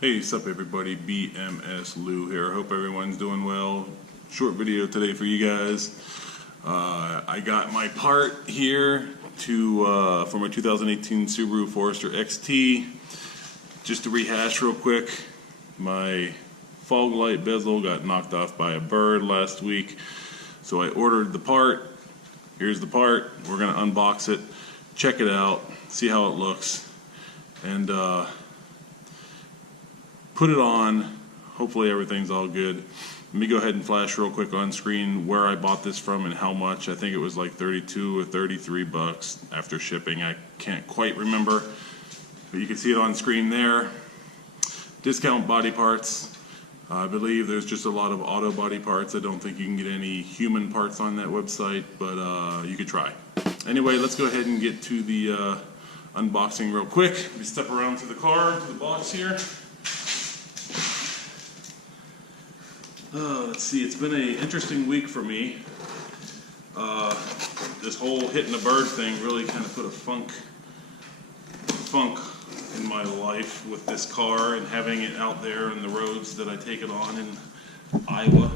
Hey, what's up everybody, BMS Lou here. Hope everyone's doing well. Short video today for you guys. I got my part here for my 2018 Subaru Forester XT. Just to rehash real quick, my fog light bezel got knocked off by a bird last week. So I ordered the part. Here's the part. We're going to unbox it, check it out, see how it looks, and put it on. Hopefully everything's all good. Let me go ahead and flash real quick on screen where I bought this from and how much. I think it was like 32 or 33 bucks after shipping. I can't quite remember, but you can see it on screen there. Discount body parts. I believe there's just a lot of auto body parts. I don't think you can get any human parts on that website, but you could try. Anyway, let's go ahead and get to the unboxing real quick. Let me step around to the car, to the box here. Let's see, it's been an interesting week for me. This whole hitting a bird thing really kind of put a funk in my life with this car and having it out there in the roads that I take it on in Iowa.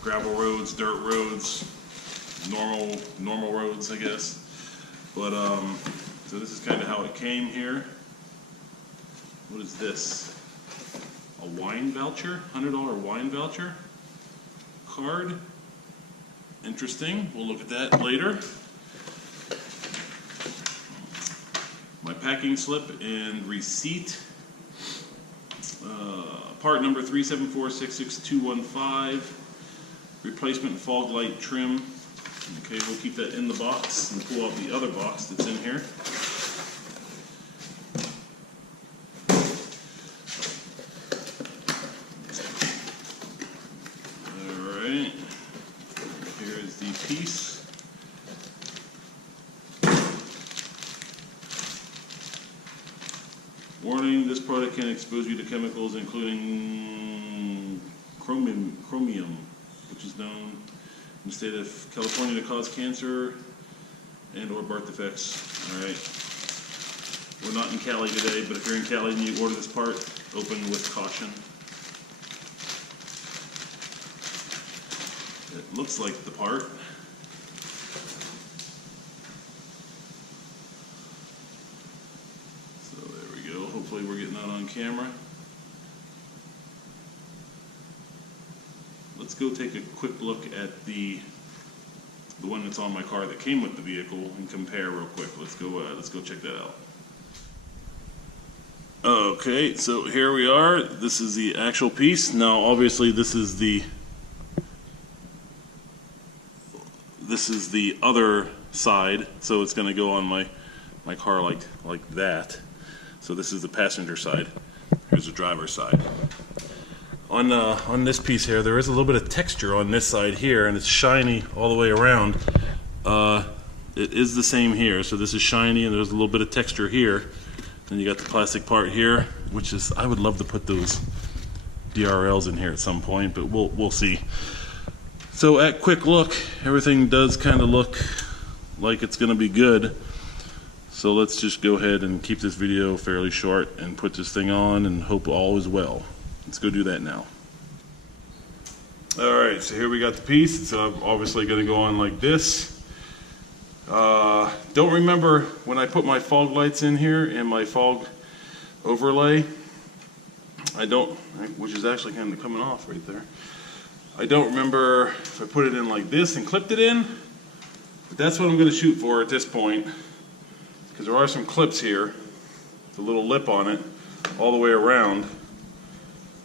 Gravel roads, dirt roads, normal roads, I guess. But so this is kind of how it came here. What is this? A wine voucher, $100 wine voucher card. Interesting. We'll look at that later. My packing slip and receipt. Part number 374-66215. Replacement fog light trim. Okay, we'll keep that in the box and pull out the other box that's in here. Piece. Warning, this product can expose you to chemicals including chromium, which is known in the state of California to cause cancer and or birth defects. Alright. We're not in Cali today, but if you're in Cali and you order this part, open with caution. It looks like the part. Hopefully we're getting that on camera. Let's go take a quick look at the one that's on my car that came with the vehicle and compare real quick. Let's go check that out. Okay, so here we are. This is the actual piece. Now obviously this is the other side, so it's going to go on my car like that. So this is the passenger side. Here's the driver's side. On this piece here, there is a little bit of texture on this side here, and it's shiny all the way around. It is the same here. So this is shiny, and there's a little bit of texture here. Then you got the plastic part here, which is, I would love to put those DRLs in here at some point, but we'll see. So at quick look, everything does kind of look like it's going to be good. So let's just go ahead and keep this video fairly short and put this thing on and hope all is well. Let's go do that now. Alright, so here we got the piece. It's obviously going to go on like this. Don't remember when I put my fog lights in here and my fog overlay. Which is actually kind of coming off right there. I don't remember if I put it in like this and clipped it in. But that's what I'm going to shoot for at this point. Because there are some clips here, the little lip on it, all the way around.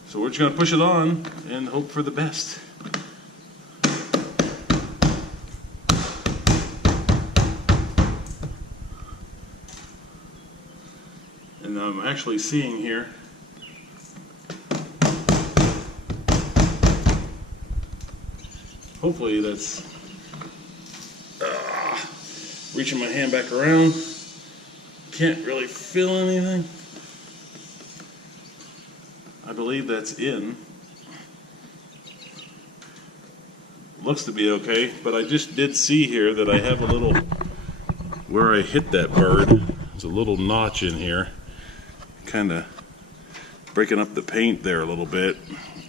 So we're just going to push it on and hope for the best. And I'm actually seeing here, hopefully that's reaching my hand back around. Can't really feel anything. I believe that's in. Looks to be okay, but I just did see here that I have a little, where I hit that bird, there's a little notch in here. Kind of breaking up the paint there a little bit.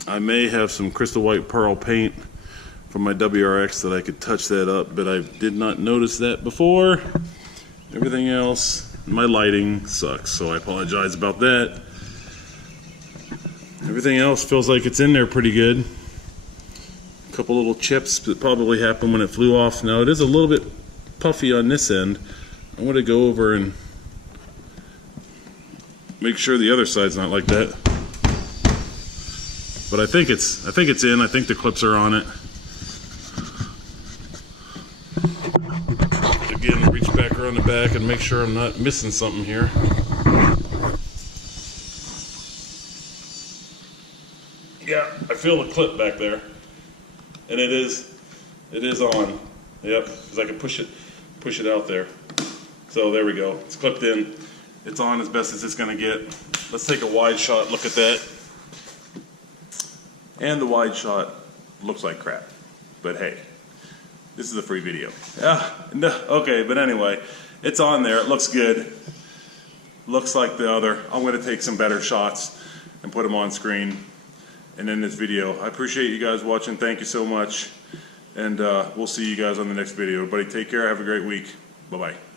I may have some crystal white pearl paint from my WRX that I could touch that up, but I did not notice that before. Everything else, my lighting sucks, so I apologize about that. Everything else feels like it's in there pretty good. A couple little chips that probably happened when it flew off. Now it is a little bit puffy on this end. I'm going to go over and make sure the other side's not like that. But I think it's in. I think the clips are on it. Again, reach back around the back and make sure I'm not missing something here. Yeah, I feel the clip back there, and it is on. Yep, because I can push it out there. So there we go. It's clipped in. It's on as best as it's going to get. Let's take a wide shot look at that. And the wide shot looks like crap, but hey, this is a free video. No, okay, but anyway, it's on there. It looks good. Looks like the other. I'm going to take some better shots and put them on screen and end this video. I appreciate you guys watching. Thank you so much. And we'll see you guys on the next video. Everybody take care. Have a great week. Bye-bye.